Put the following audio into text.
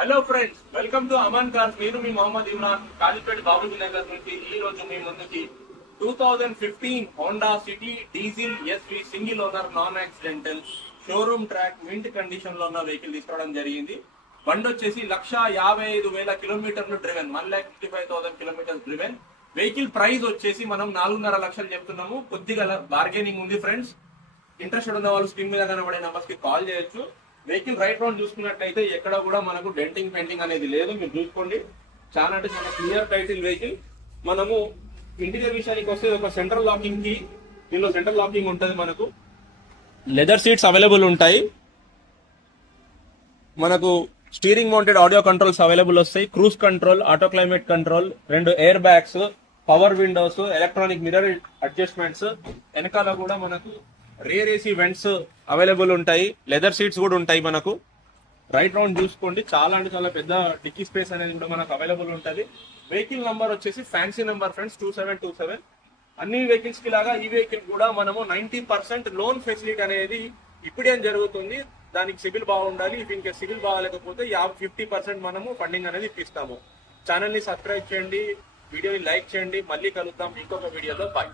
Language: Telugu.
Hello friends, welcome to Aman cars. నేను మీ మొహమ్మద్ ఇమ్రాన్, కాజీపేట బాబుజీ నగర్ నుంచి. ఈ రోజు మీ ముందుకి 2015 Honda City diesel SV single owner non accidental showroom track mint condition లో ఉన్న వెహికల్ తీసుకోవడం జరిగింది. బండి వచ్చేసి 1,55,000 కిలోమీటర్లు driven, 1,55,000 kilometres driven. Vehicle price వచ్చేసి మనం 4.5 లక్షలు చెప్తున్నాము. కొద్దిగా బార్గెనింగ్ ఉంది ఫ్రెండ్స్. ఇంట్రెస్టెడ్ ఉన్న వాళ్ళు స్క్రీన్ మీద కనబడే నంబర్స్ కి కాల్ చేయొచ్చు. వెహికల్ రైట్ రౌండ్ చూసుకున్నట్టయితే ఎక్కడ కూడా మనకు డెంటింగ్ పెయింటింగ్ అనేది లేదు. మీరు చూసుకోండి, చాలా అంటే చాలా క్లియర్ టైటిల్ వెహికల్. మనము ఇంటీరియర్ విషయానికి వస్తే ఒక సెంట్రల్ లాకింగ్ కి, దీనిలో సెంట్రల్ లాకింగ్ ఉంటుంది. మనకు లెదర్ సీట్స్ అవైలబుల్ ఉంటాయి. మనకు steering mounted audio controls available వస్తాయి. Cruise control, auto climate control, 2 air bags, power windows, electronic mirror adjustments. వెనకాల కూడా మనకు రియర్ ఏసీ వెంట్స్ అవైలబుల్ ఉంటాయి. లెదర్ సీట్స్ కూడా ఉంటాయి. మనకు రైట్ రౌండ్ చూసుకోండి, చాలా అంటే చాలా పెద్ద డిక్కీ స్పేస్ అనేది కూడా మనకు అవైలబుల్ ఉంటుంది. వెహికల్ నంబర్ వచ్చేసి ఫ్యాన్సీ నెంబర్ ఫ్రెండ్స్, 2727. అన్ని వెహికల్స్ కి లాగా ఈ వెహికల్ కూడా మనము 90% లోన్ ఫెసిలిటీ అనేది ఇప్పుడే జరుగుతుంది. దానికి సిబిల్ బాగుండాలి. ఇఫ్ ఇంకా సిబిల్ బాగాలేకపోతే 50% మనము ఫండింగ్ అనేది ఇప్పిస్తాము. ఛానల్ ని సబ్స్క్రైబ్ చేయండి, వీడియోని లైక్ చేయండి. మళ్ళీ కలుద్దాం ఇంకొక వీడియోలో. బాయ్.